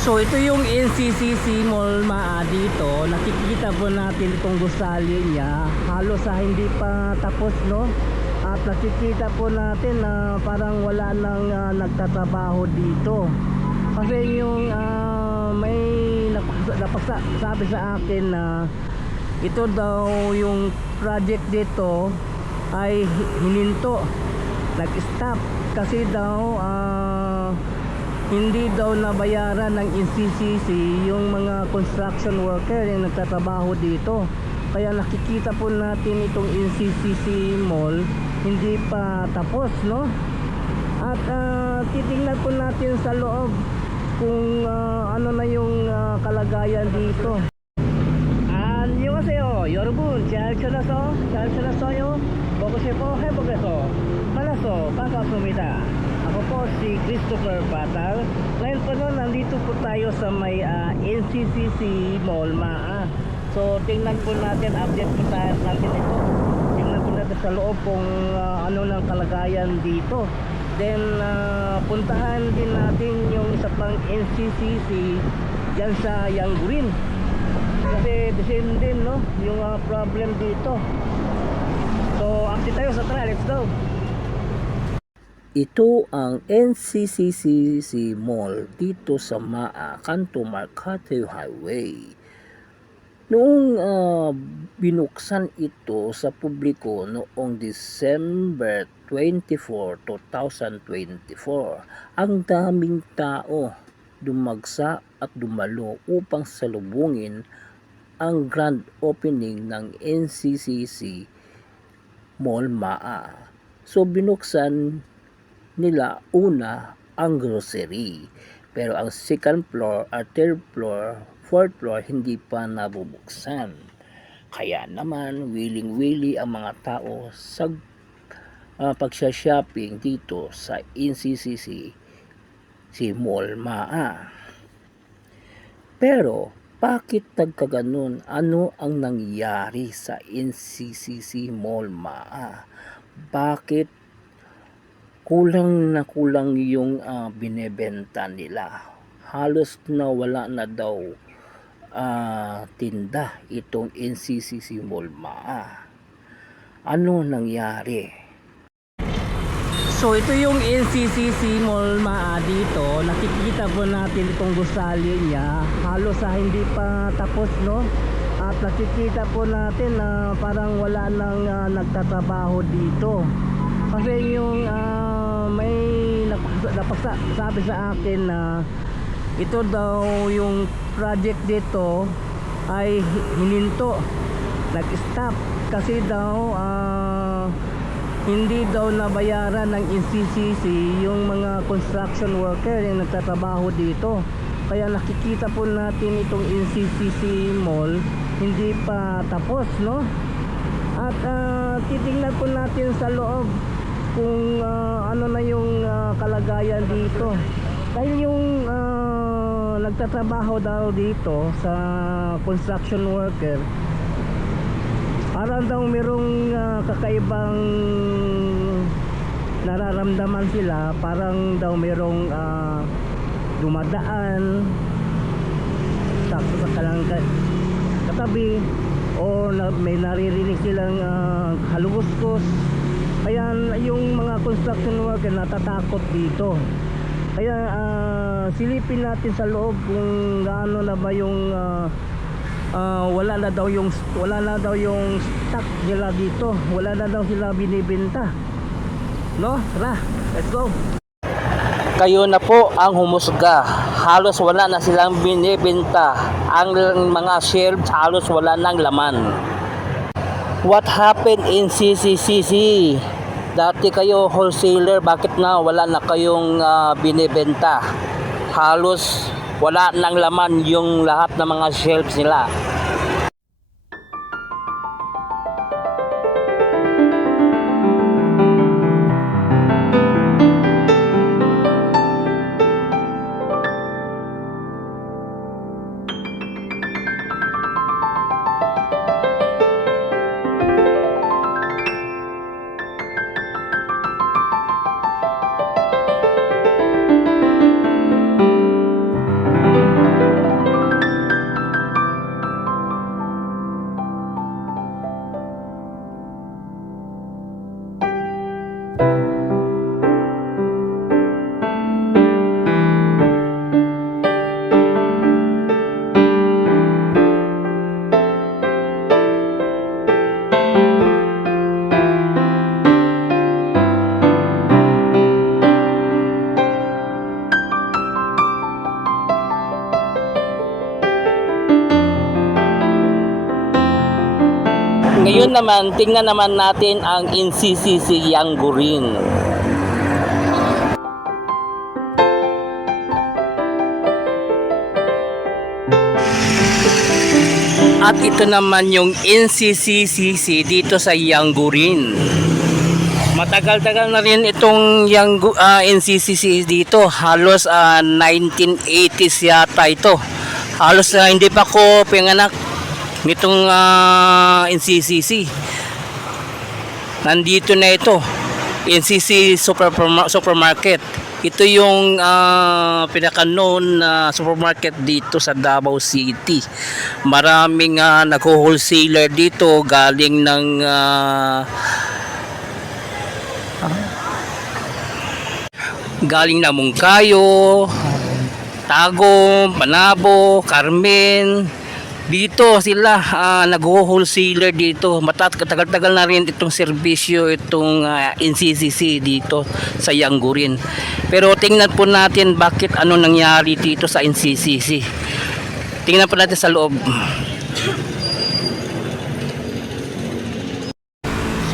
So ito yung NCCC Mall dito. Nakikita po natin itong gusali niya. Halos hindi pa tapos, no? At nakikita po natin na parang wala nang nagtatrabaho dito. Kasi yung may napagsabi sa akin na ito daw yung project dito ay hininto, nag-stop kasi daw hindi daw nabayaran ng NCCC yung mga construction worker yung nagtatrabaho dito. Kaya nakikita po natin itong NCCC Mall hindi pa tapos, no? At titingnan po natin sa loob kung ano na yung kalagayan dito. 안녕하세요 여러분, 잘 지냈어요? 먹으시고 행복해서 만나서 반갑습니다. Ako po si Christopher Batal. Ngayon po nandito po tayo sa may NCCC Mall So tingnan po natin, update po natin ito. Tingnan po natin sa loob kung ano ng kalagayan dito. Then puntahan din natin yung isa pang NCCC dyan sa Young Green. Kasi the same din, no, yung problem dito. So update tayo sa tara, let's go. Ito ang NCCC Mall dito sa Kanto Makati Highway. Noong binuksan ito sa publiko noong December 24, 2024, ang daming tao dumagsa at dumalo upang salubungin ang grand opening ng NCCC Mall So binuksan nila una ang grocery, pero ang second floor at third floor, fourth floor hindi pa nabubuksan. Kaya naman willing-willy ang mga tao sa pagsha-shopping dito sa NCCC Mall Pero bakit nagkaganon? Ano ang nangyari sa NCCC Mall Bakit kulang na kulang yung binebenta nila? Halos na wala na daw tinda itong NCCC Mall Ano nangyari? So ito yung NCCC Mall dito. Nakikita po natin itong gusali niya. Halos hindi pa tapos, no? At nakikita po natin na parang wala nang nagtatrabaho dito. Kasi yung may napagsabi sa akin na ito daw yung project dito ay hininto, nag-stop kasi daw hindi daw nabayaran ng NCCC yung mga construction worker yung nagtatrabaho dito. Kaya nakikita po natin itong NCCC Mall hindi pa tapos, no? At titingnan po natin sa loob kung ano na yung kalagayan dito. Dahil yung nagtatrabaho daw dito sa construction worker, parang daw merong kakaibang nararamdaman sila. Parang daw merong dumadaan sa katabi, o may naririnig silang halukuskus. Kaya yung mga construction worker natatakot dito. Kaya silipin natin sa loob kung gaano na ba yung wala na daw yung stock nila dito. Wala na daw sila binibenta, no? Tara, let's go. Kayo na po ang humusga. Halos wala na silang binibenta. Ang mga shelves halos wala nang laman. What happened in CCCC? Dati kayo wholesaler, bakit na wala na kayong binibenta? Halos wala nang laman yung lahat ng mga shelves nila. Ngayon naman, tingnan naman natin ang NCCC Yanggurin. At ito naman yung NCCCC dito sa Yanggurin. Matagal-tagal na rin itong NCCC dito. Halos 1980s yata ito. Halos hindi pa ko pinganak nitong NCCC. Nandito na ito. NCC Supermarket. Ito yung pinaka-known na supermarket dito sa Davao City. Maraming nag-wholesaler dito galing ng galing na Mungkayo, Tagum, Panabo, Carmen. Dito sila nag-wholesaler dito. Matagal-tagal na rin itong serbisyo, itong NCCC dito sa Yanggurin. Pero tingnan po natin bakit ano nangyari dito sa NCCC. Tingnan po natin sa loob.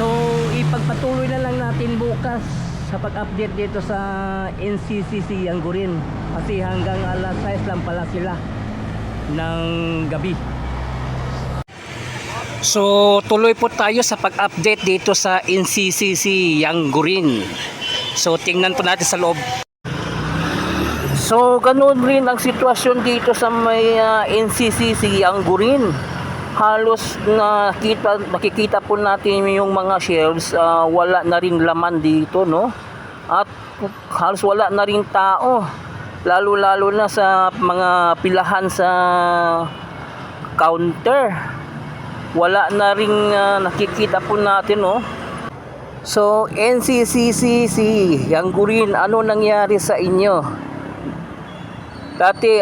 So, ipagpatuloy na lang natin bukas sa pag-update dito sa NCCC Yanggurin. Kasi hanggang alas 6 lang pala sila ng gabi. So tuloy po tayo sa pag-update dito sa NCCC Yanggurin. So tingnan po natin sa loob. So ganoon rin ang sitwasyon dito sa may NCCC Yanggurin. Halos nakikita po natin yung mga shelves, wala na rin laman dito, no? At halos wala na rin tao. Lalo na sa mga pilahan sa counter, wala na rin nakikita po natin, no? So NCCC Yanggurin, ano nangyari sa inyo? Dati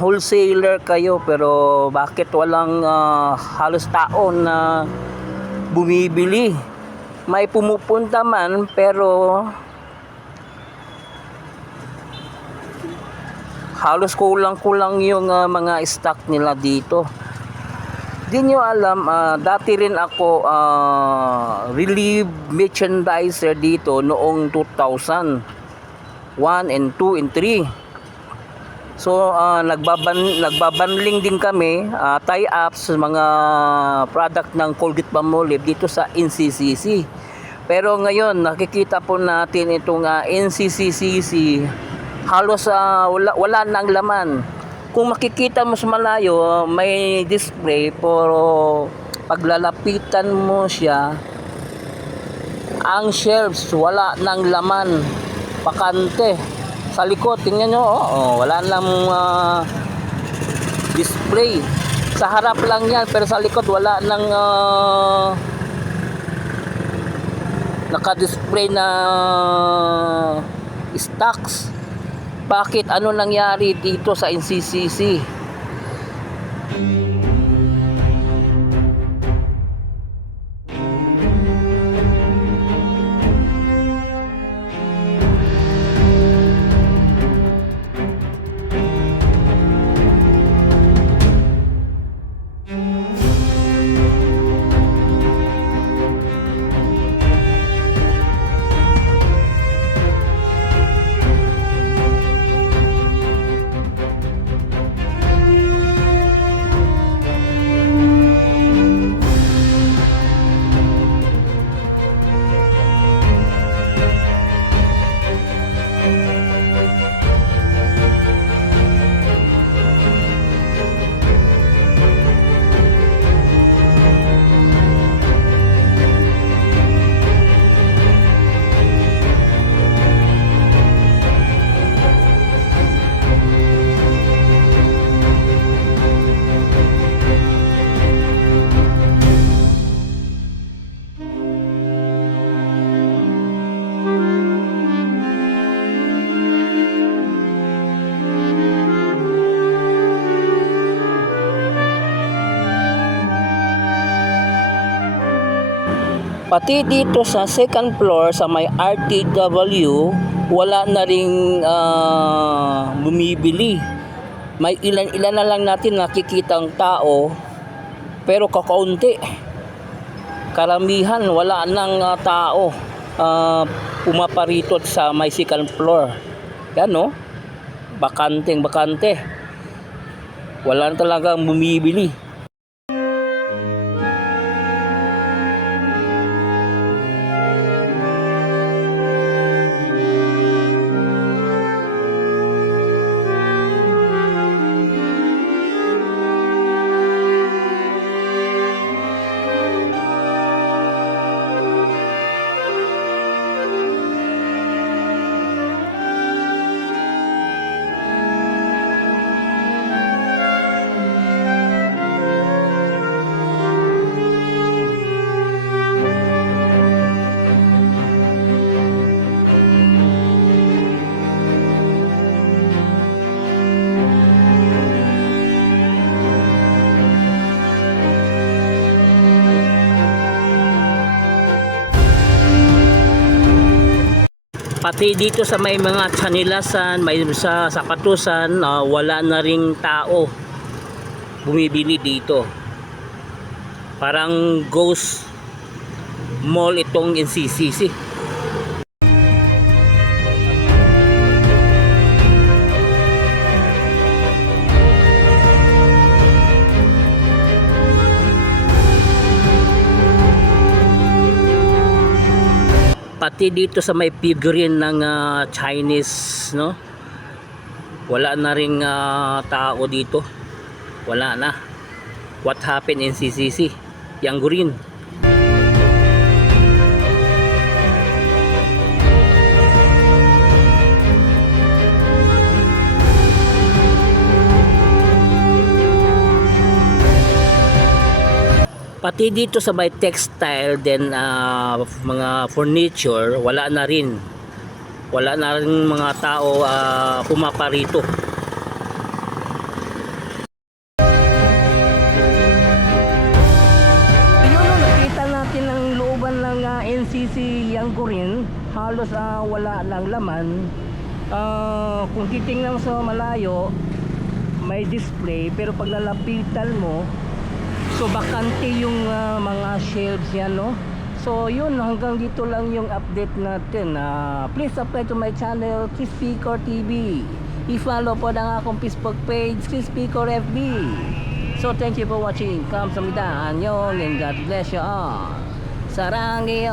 wholesaler kayo, pero bakit walang halos tao na bumibili? May pumupunta man, pero halos kulang-kulang yung mga stock nila dito. Di nyo alam, dati rin ako relief merchandiser dito noong 2001 and 2 and 3. So nagbabanling din kami, tie-ups sa mga product ng Colgate-Palmolive dito sa NCCC. Pero ngayon nakikita po natin itong NCCC, halos wala nang laman. Kung makikita mo sa malayo, may display, pero paglalapitan mo siya, ang shelves wala nang laman, bakante. Sa likod, tingnan nyo, wala nang display. Sa harap lang yan, pero sa likod wala nang naka-display na stocks. Bakit? Ano nangyari dito sa NCCC? Pati dito sa second floor sa may RTW, wala na ring bumibili. May ilan na lang natin nakikitang tao, pero kakaunti. karamihan wala nang tao pumaparito sa may second floor. Yan no, bakanteng bakante, wala na talagang bumibili. Pati dito sa may mga tsanilasan, may sa Katusan, wala na ring tao bumibili dito. Parang ghost mall itong NCCC. Pati dito sa may figurine ng Chinese, no, wala na ring tao dito, wala na. What happened in CCC? Yang green. Pati dito sa may textile then mga furniture, wala na rin mga tao pumaparito. Yun, nakita natin ang looban ng NCC Yangkurin, halos wala lang laman. Kung titingnan sa malayo may display, pero pag lalapitan mo, so bakante yung mga shelves yan, no? So yun, hanggang dito lang yung update natin. Please subscribe to my channel, Chris Picor TV. I-follow po na akong Facebook page, Chris Picor FB. So thank you for watching. Kamsahamnida, annyeong, and God bless you all. Saranghae.